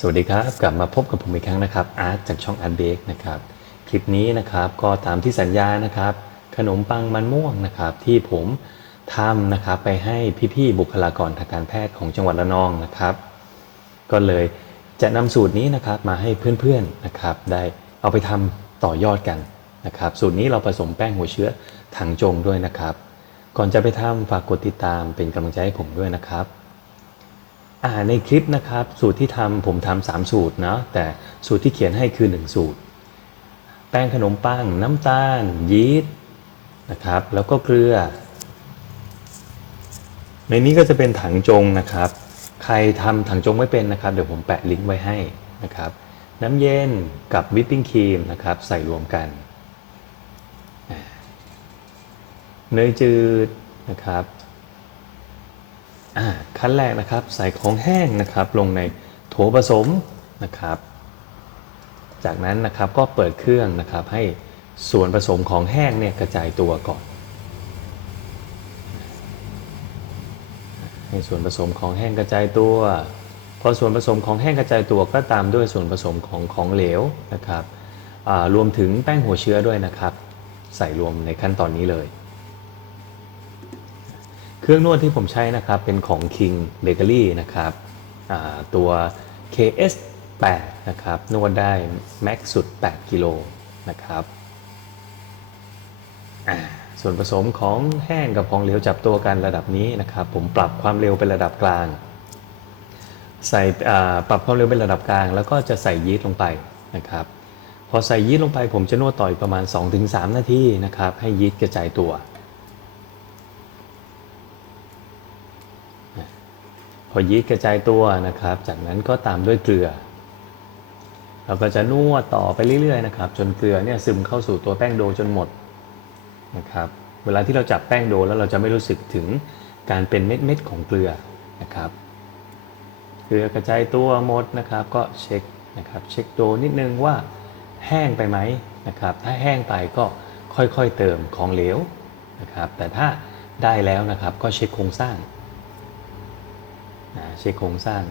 สวัสดีครับ กลับมาพบกับผมอีกครั้งนะครับอาร์ตจากช่องอาร์ตเบกนะครับคลิปนี้นะครับก็ตามที่สัญญานะครับ ขนมปังมันม่วงนะครับ ที่ผมทำนะครับไปให้พี่ๆบุคลากรทางการแพทย์ของจังหวัดระนองนะครับ ก็เลยจะนำสูตรนี้นะครับมาให้เพื่อนๆนะครับ ได้เอาไปทำต่อยอดกันนะครับ สูตรนี้เราผสมแป้งหัวเชื้อถังจงด้วยนะครับ ก่อนจะไปทำฝากกดติดตามเป็นกำลังใจให้ผมด้วยนะครับ ในคลิปนะครับสูตรที่ทำผมทำสามสูตรเนาะแต่สูตรที่เขียนให้คือ 1 สูตร แป้งขนมปังน้ำตาล ยีสต์นะครับ แล้วก็เกลือ ในนี้ก็จะเป็นถังจงนะครับ ใครทำถังจงไม่เป็นนะครับ เดี๋ยวผมแปะลิงก์ไว้ให้นะครับ น้ำเย็นกับวิปปิ้งครีมนะครับใส่รวมกันเนยจืดนะครับ ขั้นแรกนะครับใส่ของแห้งนะครับลงในโถผสมนะครับ จากนั้นนะครับก็เปิดเครื่องนะครับให้ส่วนผสมของแห้งเนี่ยกระจายตัวก่อน ให้ส่วนผสมของแห้งกระจายตัว พอส่วนผสมของแห้งกระจายตัวก็ตามด้วยส่วนผสมของของเหลวนะครับรวมถึงแป้งหัวเชื้อด้วยนะครับ ใส่รวมในขั้นตอนนี้เลย เครื่องนวดที่ผมใช้นะครับเป็นของ King Bakery นะครับตัว KS 8นะครับนวดได้แม็กสุด 8 กิโลนะครับส่วนผสมของแห้งกับของเหลวจับตัวกันระดับนี้นะครับ ผมปรับความเร็วเป็นระดับกลาง ใส่ปรับความเร็วเป็นระดับกลาง แล้วก็จะใส่ยีสต์ลงไปนะครับ พอใส่ยีสต์ลงไปผมจะนวดต่ออีกประมาณ 2-3 นาทีนะครับ ให้ยีสต์กระจายตัว อยีสต์กระจายตัวนะครับ จากนั้นก็ตามด้วยเกลือ เราก็จะนวดต่อไปเรื่อยๆนะครับ จนเกลือเนี่ยซึมเข้าสู่ตัวแป้งโดจนหมดนะครับ เวลาที่เราจับแป้งโดแล้วเราจะไม่รู้สึกถึงการเป็นเม็ดๆของเกลือนะครับ เกลือกระจายตัวหมดนะครับ ก็เช็คนะครับ เช็คโดนิดนึงว่าแห้งไปไหมนะครับ ถ้าแห้งไปก็ค่อยๆเติมของเหลวนะครับ แต่ถ้าได้แล้วนะครับก็เช็คโครงสร้าง เช็คโครงสร้าง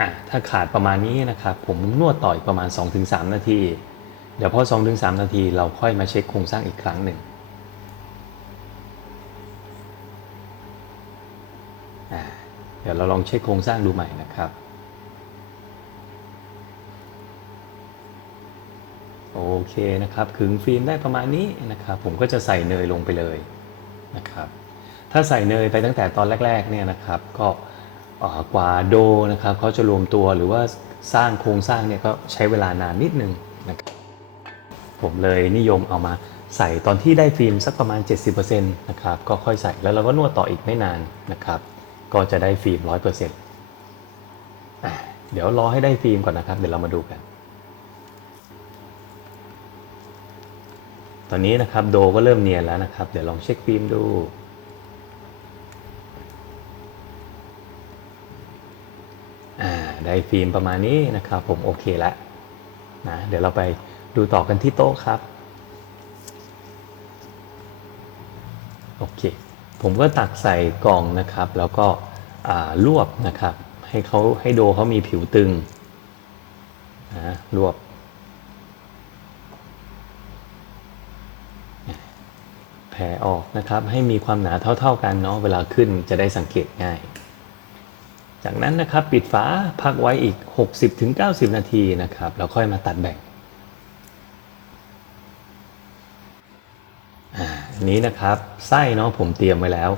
อะถ้าขาดประมาณนี้นะครับ ผมนวดต่ออีกประมาณ 2-3 นาที เดี๋ยวพอ 2-3 นาที เราค่อยมาเช็คโครงสร้างอีกครั้งหนึ่งอะเดี๋ยวเราลองเช็คโครงสร้างดูใหม่นะครับ โอเคนะครับขึงฟิล์มได้ประมาณนี้นะครับ ผมก็จะใส่เนยลงไปเลยนะครับ ถ้าใส่เนยไปตั้งแต่ตอนแรก ๆ เนี่ยนะครับ ก็ กว่าโดนะครับเขาจะรวมตัวหรือว่าสร้างโครงสร้างเนี่ยก็ใช้เวลานานนิดนึงนะครับผมเลยนิยมเอามาใส่ตอนที่ได้ฟิล์มสักประมาณ 70%นะครับก็ค่อยใส่แล้วเราก็นวดต่ออีกไม่นานนะครับก็จะได้ฟิล์ม 100%อะเดี๋ยวรอให้ได้ฟิล์มก่อนนะครับ เดี๋ยวเรามาดูกัน ตอนนี้นะครับโดก็เริ่มเนียนแล้วนะครับ เดี๋ยวลองเช็คฟิล์มดู อ่าได้ ฟิล์มประมาณนี้นะครับผมโอเคแล้วนะเดี๋ยวเราไปดูต่อกันที่โต๊ะครับโอเคผมก็ตักใส่กล่องนะครับ แล้วก็รวบนะครับ ให้เขาให้โดเขามีผิวตึงนะรวบแผ่ออกนะครับให้มีความหนาเท่า ๆกันเนาะเวลาขึ้นจะได้สังเกตง่าย จากนั้นนะครับปิดฝาพักไว้อีก 60-90 นาทีนะครับแล้วค่อยมาตัดแบ่งอันนี้นะครับไส้เนาะผมเตรียมไว้แล้ว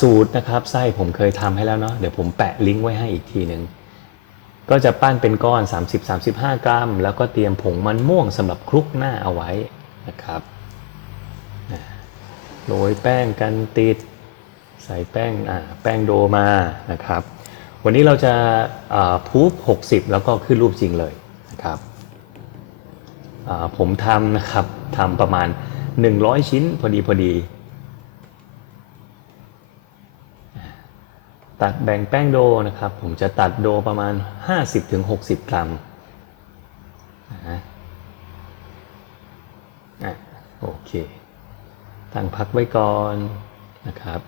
สูตรนะครับไส้ผมเคยทำให้แล้วเนาะเดี๋ยวผมแปะลิงก์ไว้ให้อีกทีหนึ่งก็จะปั้นเป็นก้อน 30-35 กรัม แล้วก็เตรียมผงมันม่วงสำหรับคลุกหน้าเอาไว้นะครับโรยแป้งกันติด ใส่แป้งแป้งโดมานะครับ วันนี้เราจะพูฟ60 แล้วก็ขึ้นรูปจริงเลยนะครับผมทำนะครับทำประมาณ 100 ชิ้นพอดีพอดี ตัดแบ่งแป้งโดนะครับ ผมจะตัดโดประมาณ 50-60 กรัมโอเคตั้งพักไว้ก่อนนะครับ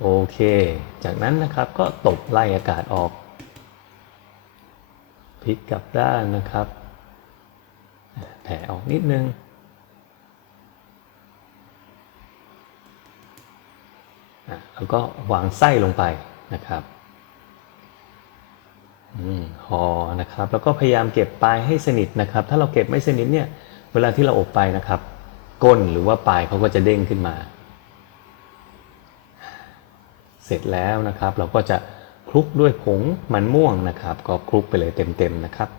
โอเค จากนั้นนะครับก็ตบไล่อากาศออกพลิกกลับด้านนะครับแผ่ออกนิดนึง แล้วก็วางไส้ลงไปนะครับห่อนะครับ แล้วก็พยายามเก็บปลายให้สนิทนะครับ ถ้าเราเก็บไม่สนิทเนี่ย เวลาที่เราอบไปนะครับ ก้นหรือว่าปลายเขาก็จะเด้งขึ้นมา เสร็จแล้วนะครับ เราก็จะคลุกด้วยผงมันม่วงนะครับ ก็คลุกไปเลยเต็มๆนะครับ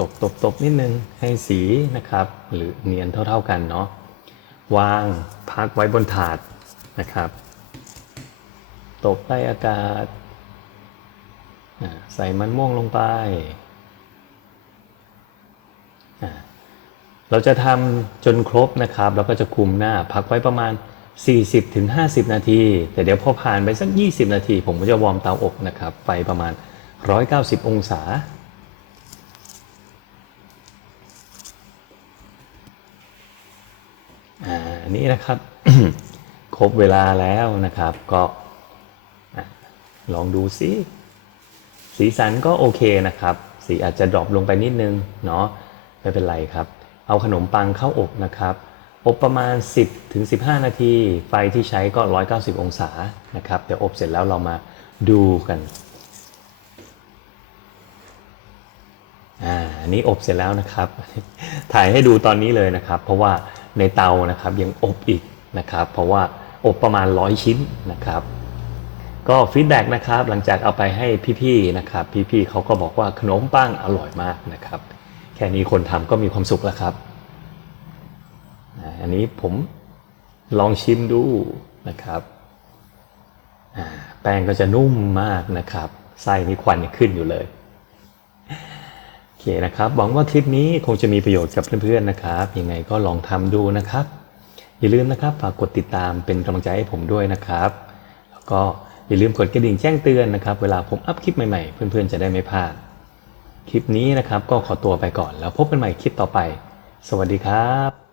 ตบตบตบนิดนึงให้สีนะครับ หรือเนียนเท่าๆกันเนาะวางพักไว้บนถาดนะครับ ตบไล่อากาศ ใส่มันม่วงลงไป เราจะทำจนครบนะครับแล้วก็จะคุมหน้าพักไว้ประมาณ 40-50 นาที แต่เดี๋ยวพอผ่านไปสัก 20 นาที ผมก็จะวอร์มเตาอบนะครับ ไฟประมาณ 190 องศาอ่าอันนี้นะครับ ครบเวลาแล้วนะครับ ก็ลองดูสิสีสันก็โอเคนะครับ สีอาจจะดรอปลงไปนิดนึงเนาะไม่เป็นไรครับ เอาขนมปังเข้าอบนะครับ อบประมาณ 10ถึง15 นาที ไฟที่ใช้ก็ 190 องศานะครับ เดี๋ยวอบเสร็จแล้วเรามาดูกันอ่าอันนี้อบเสร็จแล้วนะครับ ถ่ายให้ดูตอนนี้เลยนะครับ เพราะว่าในเตานะครับยังอบอีกนะครับ เพราะว่าอบประมาณ 100 ชิ้นนะครับ ก็ฟีดแบ็กนะครับหลังจากเอาไปให้พี่ๆนะครับ พี่ๆเขาก็บอกว่าขนมปังอร่อยมากนะครับ แค่นี้คนทำก็มีความสุขแล้วครับ อันนี้ผมลองชิมดูนะครับ แป้งก็จะนุ่มมากนะครับ ไส้นี่ควันขึ้นอยู่เลย โอเคนะครับ หวังว่าคลิปนี้คงจะมีประโยชน์กับเพื่อนๆนะครับ ยังไงก็ลองทำดูนะครับ อย่าลืมนะครับฝากกดติดตามเป็นกำลังใจให้ผมด้วยนะครับ แล้วก็อย่าลืมกดกระดิ่งแจ้งเตือนนะครับ เวลาผมอัพคลิปใหม่ๆ เพื่อนๆจะได้ไม่พลาด คลิปนี้นะครับก็ขอตัวไปก่อนแล้วพบกันใหม่คลิปต่อไป สวัสดีครับ